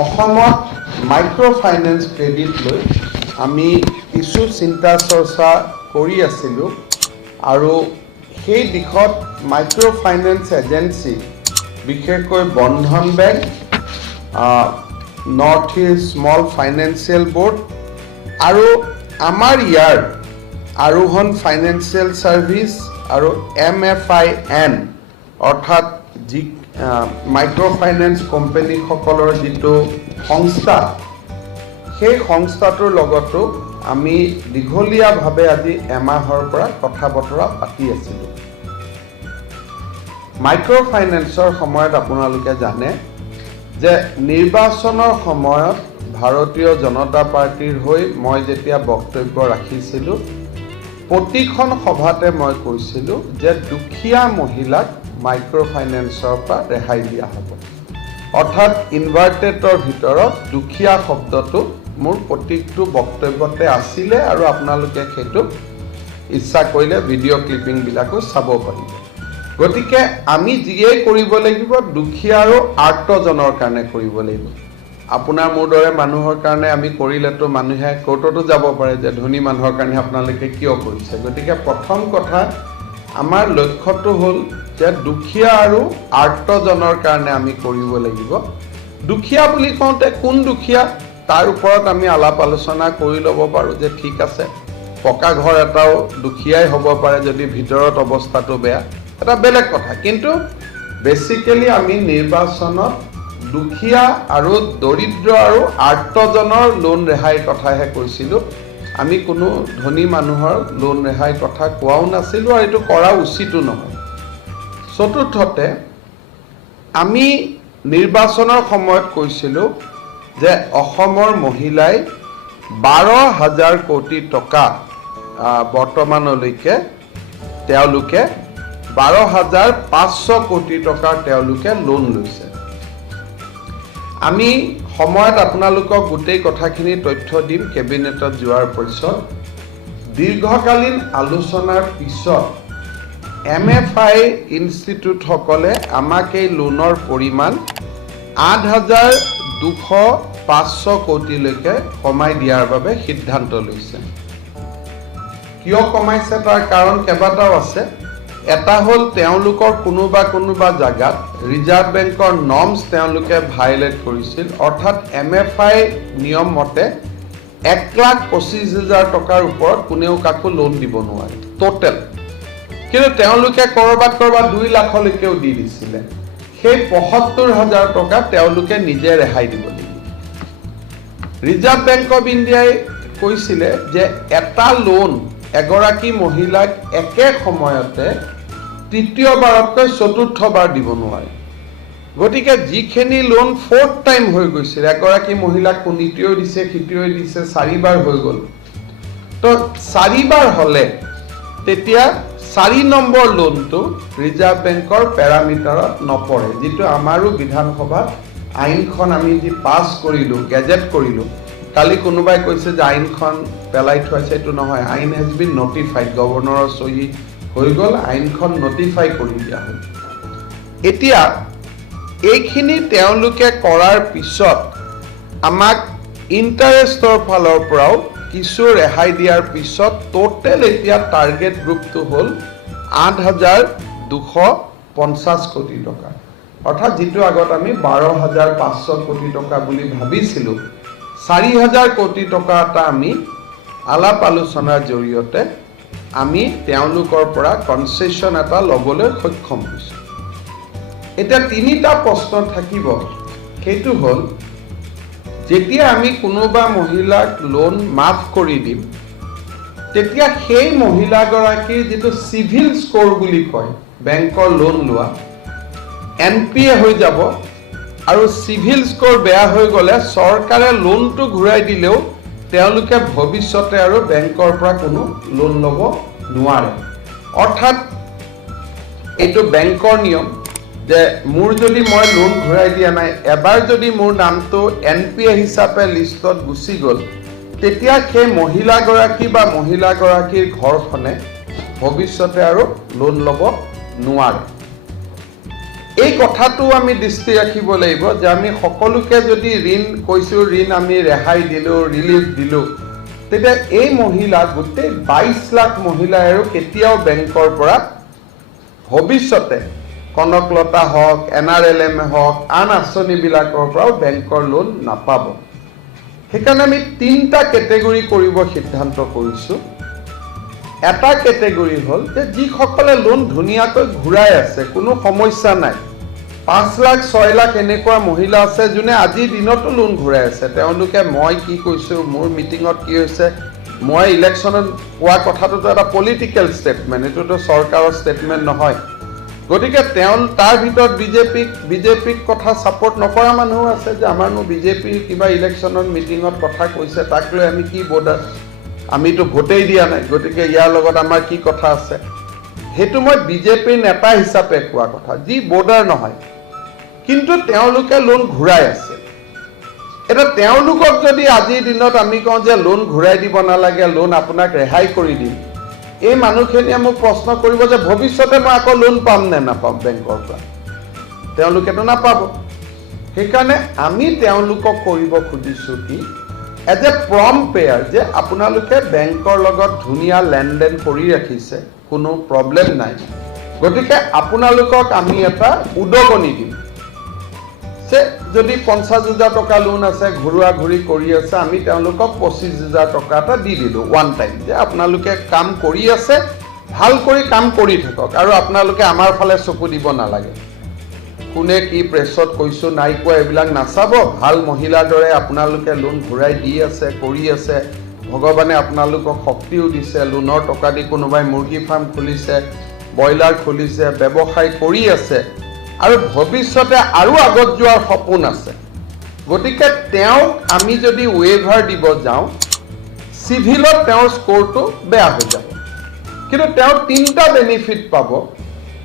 অসমত micro' finance credit লৈ আমি কিছু চিন্তা চৰ্চা কৰি আছিলোঁ আৰু সেই দিশত মাইক্ৰ' ফাইনেন্স এজেঞ্চি বিশেষকৈ Bandhan bank, north east small financial board আৰু আমাৰ ইয়াৰ আৰোহণ ফাইনেন্সিয়েল ছাৰ্ভিচ আৰু MFIN অৰ্থাৎ যি মাইক্ৰ' ফাইনেন্স কোম্পানীসকলৰ যিটো সংস্থা, সেই সংস্থাটোৰ লগতো আমি দীঘলীয়াভাৱে আজি এমাহৰ পৰা কথা বতৰা পাতি আছিলোঁ। মাইক্ৰ' ফাইনেন্সৰ সময়ত আপোনালোকে জানে যে নিৰ্বাচনৰ সময়ত ভাৰতীয় জনতা পাৰ্টিৰ হৈ মই যেতিয়া বক্তব্য ৰাখিছিলোঁ, প্ৰতিখন সভাতে মই কৈছিলোঁ যে দুখীয়া মহিলাক মাইক্ৰ' ফাইনেন্সৰ পৰা ৰেহাই দিয়া হ'ব। অৰ্থাৎ ইনভাৰ্টেডৰ ভিতৰত দুখীয়া শব্দটো মোৰ প্ৰত্যেকটো বক্তব্যতে আছিলে আৰু আপোনালোকে সেইটো ইচ্ছা কৰিলে ভিডিঅ' ক্লিপিংবিলাকো চাব পাৰিব। গতিকে আমি যিয়েই কৰিব লাগিব দুখীয়া আৰু আৰ্তজনৰ কাৰণে কৰিব লাগিব। আপোনাৰ মোৰ দৰে মানুহৰ কাৰণে আমি কৰিলেতো মানুহে কোৰ্টতো যাব পাৰে যে ধনী মানুহৰ কাৰণে আপোনালোকে কিয় কৰিছে। গতিকে প্ৰথম কথা আমাৰ লক্ষ্যটো হ'ল যে দুখীয়া আৰু আৰ্তজনৰ কাৰণে আমি কৰিব লাগিব। দুখীয়া বুলি কওঁতে কোন দুখীয়া তাৰ ওপৰত আমি আলাপ আলোচনা কৰি ল'ব পাৰোঁ যে ঠিক আছে, পকা ঘৰ এটাও দুখীয়াই হ'ব পাৰে যদি ভিতৰত অৱস্থাটো বেয়া, এটা বেলেগ কথা। কিন্তু বেচিকেলি আমি নিৰ্বাচনত দুখীয়া আৰু দৰিদ্ৰ আৰু আৰ্তজনৰ লোন ৰেহাইৰ কথাহে কৈছিলোঁ। আমি কোনো ধনী মানুহৰ লোন ৰেহাইৰ কথা কোৱাও নাছিলোঁ আৰু এইটো কৰা উচিতো নহয়। চতুৰ্থতে আমি নিৰ্বাচনৰ সময়ত কৈছিলোঁ যে অসমৰ মহিলাই 12,000 কোটি টকা বৰ্তমানলৈকে তেওঁলোকে 12,500 কোটি টকাৰ তেওঁলোকে লোন লৈছে। আমি সময়ত আপোনালোকক গোটেই কথাখিনি তথ্য দিম কেবিনেটত যোৱাৰ পিছত। দীৰ্ঘকালীন আলোচনাৰ পিছত MFI ইনষ্টিটিউটসকলে আমাক এই লোনৰ পৰিমাণ 8,200-500 কোটিলৈকে কমাই দিয়াৰ বাবে সিদ্ধান্ত লৈছে। কিয় কমাইছে তাৰ কাৰণ কেইবাটাও আছে। এটা হ'ল তেওঁলোকৰ কোনোবা জাগাত ৰিজাৰ্ভ বেংকৰ নৰ্মছ তেওঁলোকে ভাইলেট কৰিছিল। অৰ্থাৎ MFI নিয়ম মতে 1,25,000 টকাৰ ওপৰত কোনেও কাকো লোন দিব নোৱাৰে টোটেল। কিন্তু তেওঁলোকে ক'ৰবাত 2 লাখলৈকেও দি দিছিলে। সেই 75,000 টকা তেওঁলোকে নিজে ৰেহাই দিব লাগিব। ৰিজাৰ্ভ বেংক অফ ইণ্ডিয়াই কৈছিলে যে এটা লোন এগৰাকী মহিলাক একে সময়তে তৃতীয়বাৰতকৈ চতুৰ্থবাৰ দিব নোৱাৰে। গতিকে যিখিনি লোন 4th টাইম হৈ গৈছিল, এগৰাকী মহিলাক কোনিটিও দিছে, সিটিও দিছে, 4বাৰ হৈ গ'ল। তো 4বাৰ হ'লে তেতিয়া 4 নম্বৰ লোনটো ৰিজাৰ্ভ বেংকৰ পেৰামিটাৰত নপৰে, যিটো আমাৰো বিধানসভাত আইনখন আমি যি পাছ কৰিলোঁ, গেজেট কৰিলোঁ। কালি কোনোবাই কৈছে যে আইনখন পেলাই থোৱাইছে, এইটো নহয়। আইন হেজ বিন নটিফাইড, গভৰ্ণৰৰ চহী হৈ গ'ল, আইনখন নটিফাই কৰি দিয়া হ'ল। এতিয়া এইখিনি তেওঁলোকে কৰাৰ পিছত আমাক ইণ্টাৰেষ্টৰ ফালৰ পৰাও কিছু ৰেহাই দিয়াৰ পিছত টোটেল এতিয়া টাৰ্গেট গ্ৰুপটো হ'ল 8,250 কোটি টকা। অৰ্থাৎ যিটো আগত আমি 12,500 কোটি টকা বুলি ভাবিছিলোঁ, 4,000 কোটি টকা এটা আমি আলাপ আলোচনাৰ জৰিয়তে আমি তেওঁলোকৰ পৰা কনচেশ্যন এটা ল'বলৈ সক্ষম হৈছোঁ। এতিয়া 3টা প্ৰশ্ন থাকিব। সেইটো হ'ল যেতিয়া আমি কোনোবা মহিলাক লোন মাফ কৰি দিম, তেতিয়া সেই মহিলাগৰাকীৰ যিটো চিভিল স্ক'ৰ বুলি কয়, বেংকৰ লোন লোৱা NPA হৈ যাব। আৰু চিভিল স্ক'ৰ বেয়া হৈ গ'লে চৰকাৰে লোনটো ঘূৰাই দিলেও তেওঁলোকে ভৱিষ্যতে আৰু বেংকৰ পৰা কোনো লোন ল'ব নোৱাৰে। অৰ্থাৎ এইটো বেংকৰ নিয়ম যে মোৰ যদি মই লোন ঘূৰাই দিয়া নাই, এবাৰ যদি মোৰ নামটো NPA হিচাপে লিষ্টত গুচি গ'ল, তেতিয়া সেই মহিলাগৰাকী বা মহিলাগৰাকীৰ ঘৰখনে ভৱিষ্যতে আৰু লোন ল'ব নোৱাৰে। এই কথাটো আমি দৃষ্টি ৰাখিব লাগিব যে আমি সকলোকে যদি ঋণ কৈছোঁ, ঋণ আমি ৰেহাই দিলোঁ, ৰিলিফ দিলোঁ, তেতিয়া এই মহিলা গোটেই 22 লাখ মহিলাই আৰু কেতিয়াও বেংকৰ পৰা ভৱিষ্যতে কনকলতা হওক, NRLM হওক, আন আঁচনিবিলাকৰ পৰাও বেংকৰ লোন নাপাব। সেইকাৰণে আমি 3টা কেটেগৰী কৰিব সিদ্ধান্ত কৰিছোঁ। এটা কেটেগৰী হ'ল যে যিসকলে লোন ধুনীয়াকৈ ঘূৰাই আছে, কোনো সমস্যা নাই। 5 লাখ 6 লাখ এনেকুৱা মহিলা আছে যোনে আজিৰ দিনতো লোন ঘূৰাই আছে। তেওঁলোকে মই কি কৈছোঁ, মোৰ মিটিঙত কি হৈছে, মই ইলেকশ্যনত কোৱা কথাটোতো এটা পলিটিকেল ষ্টেটমেণ্ট, এইটোতো চৰকাৰৰ ষ্টেটমেণ্ট নহয়। গতিকে তাৰ ভিতৰত বিজেপিক কথা ছাপোৰ্ট নকৰা মানুহো আছে যে আমাৰনো বিজেপিৰ কিবা ইলেকশ্যনত মিটিঙত কথা কৈছে, তাক লৈ আমি কি বৰ্ডাৰ, আমিতো ভোটেই দিয়া নাই, গতিকে ইয়াৰ লগত আমাৰ কি কথা আছে। সেইটো মই বিজেপিৰ নেতা হিচাপে কোৱা কথা, যি বৰ্ডাৰ নহয়, কিন্তু তেওঁলোকে লোন ঘূৰাই আছে। এতিয়া তেওঁলোকক যদি আজিৰ দিনত আমি কওঁ যে লোন ঘূৰাই দিব নালাগে, লোন আপোনাক ৰেহাই কৰি দিম, এই মানুহখিনিয়ে মোক প্ৰশ্ন কৰিব যে ভৱিষ্যতে মই আকৌ লোন পাম নে নাপাম বেংকৰ পৰা। তেওঁলোকেতো নাপাব। সেইকাৰণে আমি তেওঁলোকক কৰিব খুজিছোঁ কি, এজ এ প্ৰম্প পেয়াৰ, যে আপোনালোকে বেংকৰ লগত ধুনীয়া লেনদেন কৰি ৰাখিছে, কোনো প্ৰব্লেম নাই, গতিকে আপোনালোকক আমি এটা উদগনি দিম যে যদি 50,000 টকা লোন আছে, ঘূৰোৱা ঘূৰি কৰি আছে, আমি তেওঁলোকক 25,000 টকা এটা দি দিলোঁ ওৱান টাইম, যে আপোনালোকে কাম কৰি আছে, ভাল কৰি কাম কৰি থাকক আৰু আপোনালোকে আমাৰ ফালে চকু দিব নালাগে। কোনে কি প্ৰেছত কৈছোঁ নাই কোৱা এইবিলাক নাচাব, ভাল মহিলাৰ দৰে আপোনালোকে লোন ঘূৰাই দি আছে, কৰি আছে, ভগৱানে আপোনালোকক শক্তিও দিছে, লোনৰ টকা দি কোনোবাই মুৰ্গী ফাৰ্ম খুলিছে, ব্ৰইলাৰ খুলিছে, ব্যৱসায় কৰি আছে আৰু ভৱিষ্যতে আৰু আগত যোৱাৰ সপোন আছে। গতিকে তেওঁক আমি যদি ৱেইভাৰ দিব যাওঁ, চিভিলত তেওঁৰ স্ক'ৰটো বেয়া হৈ যাব, কিন্তু তেওঁ 3টা বেনিফিট পাব।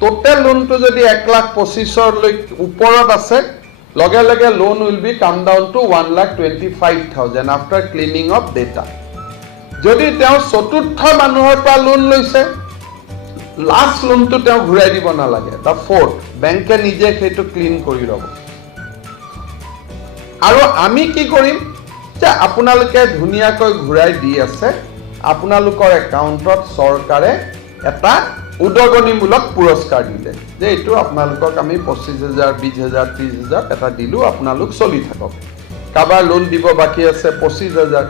টোটেল লোনটো যদি 1,25,000 ওপৰত আছে, লগে লগে লোন উইল বি কাম down to 1,25,000 after cleaning of data. যদি তেওঁ চতুৰ্থ মানুহৰ পৰা লোন লৈছে, লাষ্ট লোনটো তেওঁ ঘূৰাই দিব নালাগে, দ্য ফ'ৰ্থ, বেংকে নিজে সেইটো ক্লিন কৰি ল'ব। আৰু আমি কি কৰিম যে আপোনালোকে ধুনীয়াকৈ ঘূৰাই দি আছে, আপোনালোকৰ একাউণ্টত চৰকাৰে এটা উদগনিমূলক পুৰস্কাৰ দিলে যে এইটো আপোনালোকক আমি 25,000, 20,000, 30,000 এটা দিলোঁ, আপোনালোক চলি থাকক। কাৰোবাৰ লোন দিব বাকী আছে 25,000,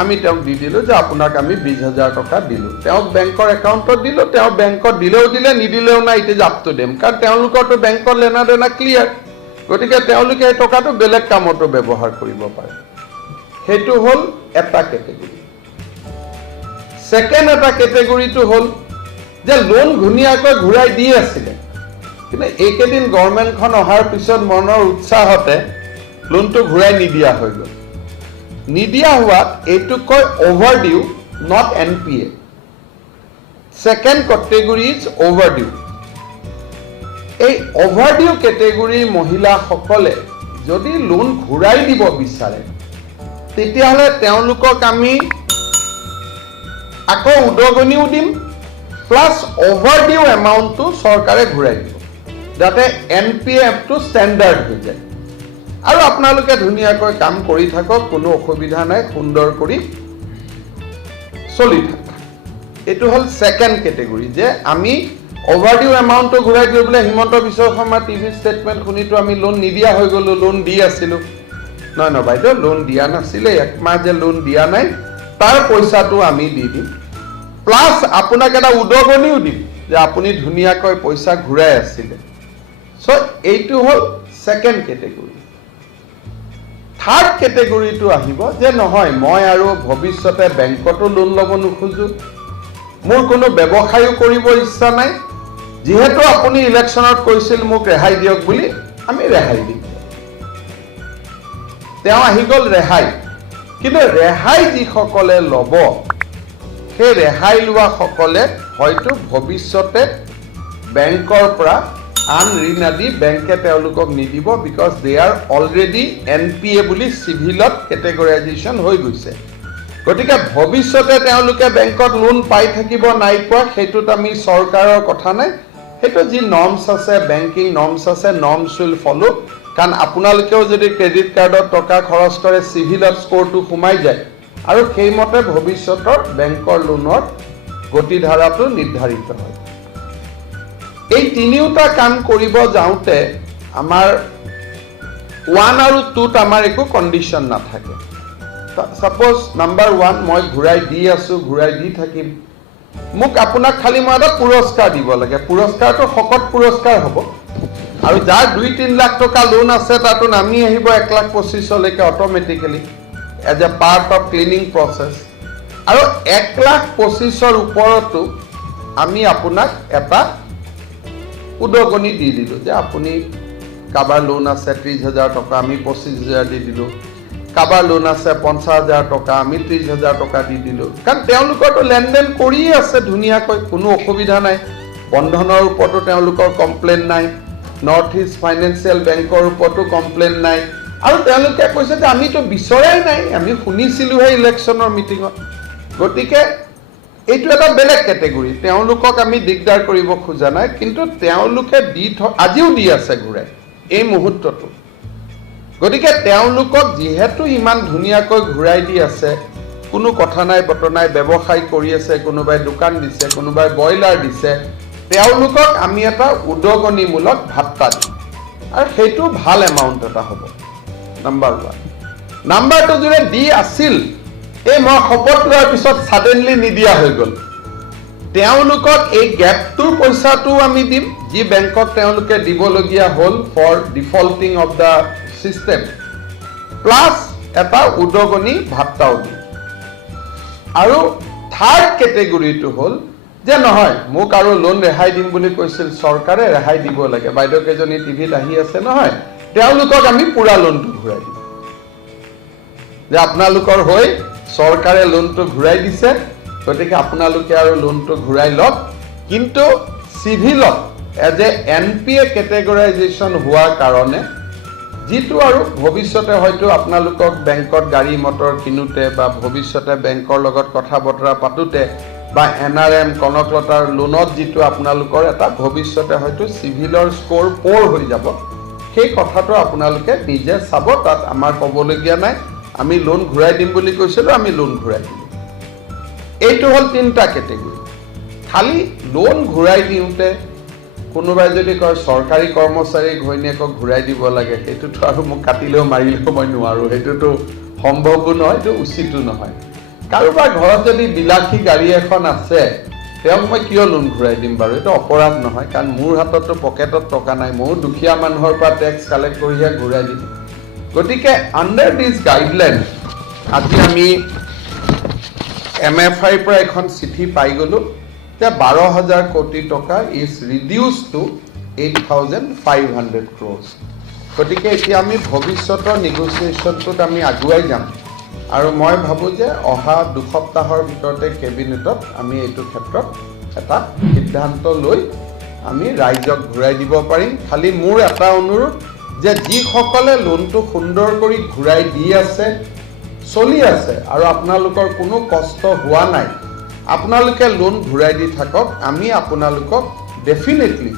আমি তেওঁক দি দিলোঁ যে আপোনাক আমি 20,000 টকা দিলোঁ, তেওঁক বেংকৰ একাউণ্টত দিলোঁ, তেওঁ বেংকত দিলেও দিলে, নিদিলেও নাই, it is up to them, কাৰণ তেওঁলোকৰতো বেংকৰ লেনা দেনা ক্লিয়াৰ, গতিকে তেওঁলোকে এই টকাটো বেলেগ কামতো ব্যৱহাৰ কৰিব পাৰে। সেইটো হ'ল এটা কেটেগৰী। ছেকেণ্ড এটা কেটেগৰীটো হ'ল যে লোন ধুনীয়াকৈ ঘূৰাই দি আছিলে, কিন্তু এইকেইদিন গভৰ্ণমেণ্টখন অহাৰ পিছত মনৰ উৎসাহতে লোনটো ঘূৰাই নিদিয়া হৈ গ'ল। নিদিয়া হোৱাত এইটোক কয় overdue, not NPA। Second category is overdue. এই অভাৰ ডিউ কেটেগৰীৰ মহিলাসকলে যদি লোন ঘূৰাই দিব বিচাৰে, তেতিয়াহ'লে তেওঁলোকক আমি আকৌ উদগনিও দিম, প্লাছ অভাৰ ডিউ এমাউণ্টটো চৰকাৰে ঘূৰাই দিব, যাতে NPFটো ষ্টেণ্ডাৰ্ড হৈ যায় আৰু আপোনালোকে ধুনীয়াকৈ কাম কৰি থাকক, কোনো অসুবিধা নাই, সুন্দৰ কৰি চলি থাকক। এইটো হ'ল ছেকেণ্ড কেটেগৰী, যে আমি অভাৰ ডিউ এমাউণ্টটো ঘূৰাই দিবলৈ হিমন্ত বিশ্ব শৰ্মাৰ টিভি ষ্টেটমেণ্ট শুনিতো আমি লোন নিদিয়া হৈ গ'লোঁ, লোন দি আছিলোঁ। নহয় বাইদেউ, লোন দিয়া নাছিলে, 1 মাহ যে লোন দিয়া নাই, তাৰ পইচাটো আমি দি দিম, প্লাছ আপোনাক এটা উদগনিও দিম যে আপুনি ধুনীয়াকৈ পইচা ঘূৰাই আছিলে। চ' এইটো হ'ল ছেকেণ্ড কেটেগৰী। থাৰ্ড কেটেগৰীটো আহিব যে নহয়, মই আৰু ভৱিষ্যতে বেংকতো লোন ল'ব নোখোজোঁ, মোৰ কোনো ব্যৱসায়ো কৰিব ইচ্ছা নাই, যিহেতু আপুনি ইলেকশ্যনত কৈছিল মোক ৰেহাই দিয়ক বুলি, আমি ৰেহাই দিম। তেওঁ আহি গ'ল ৰেহাই, কিন্তু ৰেহাই যিসকলে ল'ব, সেই ৰেহাই লোৱাসকলে হয়তো ভৱিষ্যতে বেংকৰ পৰা আন ঋণ আদি বেংকে তেওঁলোকক নিদিব, because they R already NPA বুলি চিভিলত কেটেগৰাইজেশ্যন হৈ গৈছে। গতিকে ভৱিষ্যতে তেওঁলোকে বেংকত লোন পাই থাকিব নাই পোৱা, সেইটোত আমি চৰকাৰৰ কথা নাই, সেইটো যি নৰ্মছ আছে, বেংকিং নৰ্মছ আছে, নৰ্মছ উইল ফলো। কাৰণ আপোনালোকেও যদি ক্ৰেডিট কাৰ্ডত টকা খৰচ কৰে, চিভিলত স্ক'ৰটো সোমাই যায় আৰু সেইমতে ভৱিষ্যতৰ বেংকৰ লোনৰ গতিধাৰাটো নিৰ্ধাৰিত হয়। এই তিনিওটা কাম কৰিব যাওঁতে আমাৰ 1 আৰু 2ত আমাৰ একো কণ্ডিশ্যন নাথাকে। ছাপ'জ নাম্বাৰ 1 মই ঘূৰাই দি আছোঁ, ঘূৰাই দি থাকিম, মোক আপোনাক খালি মই এটা পুৰস্কাৰ দিব লাগে। পুৰস্কাৰটো শকত পুৰস্কাৰ হ'ব আৰু যাৰ 2-3 লাখ টকা লোন আছে তাতো নামি আহিব 1,25,000লৈকে automatically as a part of cleaning process. আৰু 1,25,000ৰ ওপৰতো আমি আপোনাক এটা উদগনি দি দিলোঁ যে আপুনি কাৰোবাৰ লোন আছে 30,000 টকা, আমি 25,000 দি দিলোঁ। কাৰোবাৰ লোন আছে 50,000 টকা, আমি 30,000 টকা দি দিলোঁ। কাৰণ তেওঁলোকৰতো লেনদেন কৰিয়ে আছে ধুনীয়াকৈ, কোনো অসুবিধা নাই। বন্ধনৰ ওপৰতো তেওঁলোকৰ কমপ্লেইন নাই, নৰ্থ ইষ্ট ফাইনেন্সিয়েল বেংকৰ ওপৰতো কমপ্লেইন নাই। আৰু তেওঁলোকে কৈছে যে আমিতো বিচৰাই নাই, আমি শুনিছিলোঁহে ইলেকশ্যনৰ মিটিঙত। গতিকে এইটো এটা বেলেগ কেটেগৰী, তেওঁলোকক আমি দিগদাৰ কৰিব খোজা নাই, কিন্তু তেওঁলোকে আজিও দি আছে ঘূৰাই এই মুহূৰ্তটো। গতিকে তেওঁলোকক যিহেতু ইমান ধুনীয়াকৈ ঘূৰাই দি আছে, কোনো কথা নাই বতৰা নাই, ব্যৱসায় কৰি আছে, কোনোবাই দোকান দিছে, কোনোবাই ব্ৰইলাৰ দিছে, তেওঁলোকক আমি এটা উদগনিমূলক ভাত্তা দিম আৰু সেইটো ভাল এমাউণ্ট এটা হ'ব। নাম্বাৰ 1। নাম্বাৰ 2, যোনে দি আছিল, এই মই শপত লোৱাৰ পিছত ছাডেনলি নিদিয়া হৈ গ'ল, তেওঁলোকক এই গেপটোৰ পইচাটোও আমি দিম, যি বেংকক তেওঁলোকে দিবলগীয়া হ'ল for defaulting of the system, plus এটা উদগনি ভাত্তাও দিম। আৰু থাৰ্ড কেটেগৰীটো হ'ল যে নহয়, মোক আৰু লোন ৰেহাই দিম বুলি কৈছিল চৰকাৰে, ৰেহাই দিব লাগে। বাইদেউকেইজনী টিভিত আহি আছে নহয়, তেওঁলোকক আমি পুৰা লোনটো ঘূৰাই দিম। যে আপোনালোকৰ হৈ চৰকাৰে লোনটো ঘূৰাই দিছে, গতিকে আপোনালোকে আৰু লোনটো ঘূৰাই লওক। কিন্তু চিভিলত এজ এ NPA কেটেগৰাইজেশ্যন হোৱাৰ কাৰণে, যিটো আৰু ভৱিষ্যতে হয়তো আপোনালোকক বেংকত গাড়ী মটৰ কিনোতে বা ভৱিষ্যতে বেংকৰ লগত কথা বতৰা পাতোতে বা NRM কনকলতাৰ লোনত যিটো আপোনালোকৰ এটা ভৱিষ্যতে হয়তো চিভিলৰ স্ক'ৰ 4 হৈ যাব, সেই কথাটো আপোনালোকে নিজে চাব। তাত আমাৰ ক'বলগীয়া নাই, আমি লোন ঘূৰাই দিম বুলি কৈছিলোঁ, আমি লোন ঘূৰাই দিম। এইটো হ'ল 3টা কেটেগৰী। খালি লোন ঘূৰাই দিওঁতে কোনোবাই যদি কয় চৰকাৰী কৰ্মচাৰী ঘৈণীয়েকক ঘূৰাই দিব লাগে, সেইটোতো আৰু মোক কাটিলেও মাৰিলেও মই নোৱাৰোঁ, সেইটোতো সম্ভৱো নহয়, এইটো উচিতো নহয়। কাৰোবাৰ ঘৰত যদি বিলাসী গাড়ী এখন আছে, তেওঁক মই কিয় লোন ঘূৰাই দিম বাৰু? এইটো অপৰাধ নহয়, কাৰণ মোৰ হাততো পকেটত টকা নাই, ময়ো দুখীয়া মানুহৰ পৰা টেক্স কালেক্ট কৰিহে ঘূৰাই দিম। গতিকে আণ্ডাৰ দিছ গাইডলাইন আজি আমি MFIৰ পৰা এখন চিঠি পাই গ'লোঁ যে 12,000 কোটি টকা ইজ ৰিডিউচ টু 8,500 crores। গতিকে এতিয়া আমি ভৱিষ্যতৰ নেগচিয়েশ্যনটোত আমি আগুৱাই যাম আৰু মই ভাবোঁ যে অহা 2 সপ্তাহৰ ভিতৰতে কেবিনেটত আমি এইটো ক্ষেত্ৰত এটা সিদ্ধান্ত লৈ আমি ৰাইজক ঘূৰাই দিব পাৰিম। খালি মোৰ এটা অনুৰোধ যে যিসকলে লোনটো সুন্দৰ কৰি ঘূৰাই দি আছে, চলি আছে আৰু আপোনালোকৰ কোনো কষ্ট হোৱা নাই, আপোনালোকে লোন ঘূৰাই দি থাকক। আমি আপোনালোকক ডেফিনেটলি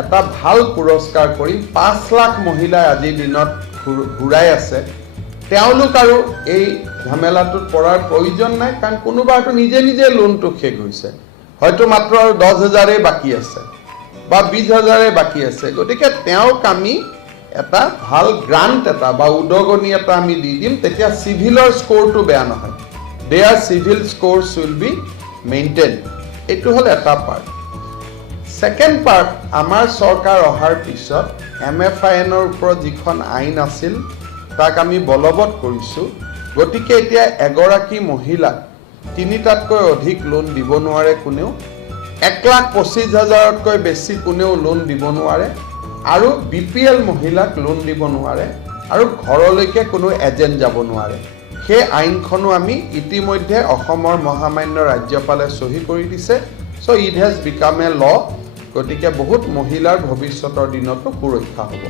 এটা ভাল পুৰস্কাৰ কৰিম। 5 লাখ মহিলাই আজিৰ দিনত ঘূৰাই আছে, তেওঁলোক আৰু এই ঝামেলাটোত পৰাৰ প্ৰয়োজন নাই, কাৰণ কোনোবাটো নিজে নিজে লোনটো শেষ হৈছে, হয়তো মাত্ৰ আৰু 10,000 বাকী আছে বা 20,000 বাকী আছে। গতিকে তেওঁক আমি এটা ভাল গ্ৰাণ্ট এটা বা উদগনি এটা আমি দি দিম, তেতিয়া চিভিলৰ স্ক'ৰটো বেয়া নহয়, their CIBIL scores will be maintain. এইটো হ'ল এটা পাৰ্ট। ছেকেণ্ড পাৰ্ট, আমাৰ চৰকাৰ অহাৰ পিছত MFINৰ ওপৰত যিখন আইন আছিল তাক আমি বলবৎ কৰিছোঁ। গতিকে এতিয়া এগৰাকী মহিলাক 3টাতকৈ অধিক লোন দিব নোৱাৰে কোনেও, 1,25,000তকৈ বেছি কোনেও লোন দিব নোৱাৰে, আৰু BPL মহিলাক লোন দিব নোৱাৰে, আৰু ঘৰলৈকে কোনো এজেণ্ট যাব নোৱাৰে। সেই আইনখনো আমি ইতিমধ্যে অসমৰ মহামান্য ৰাজ্যপালে চহী কৰি দিছে। চ' ইট হেজ বিকাম এ ল। গতিকে বহুত মহিলাৰ ভৱিষ্যতৰ দিনতো সুৰক্ষা হ'ব।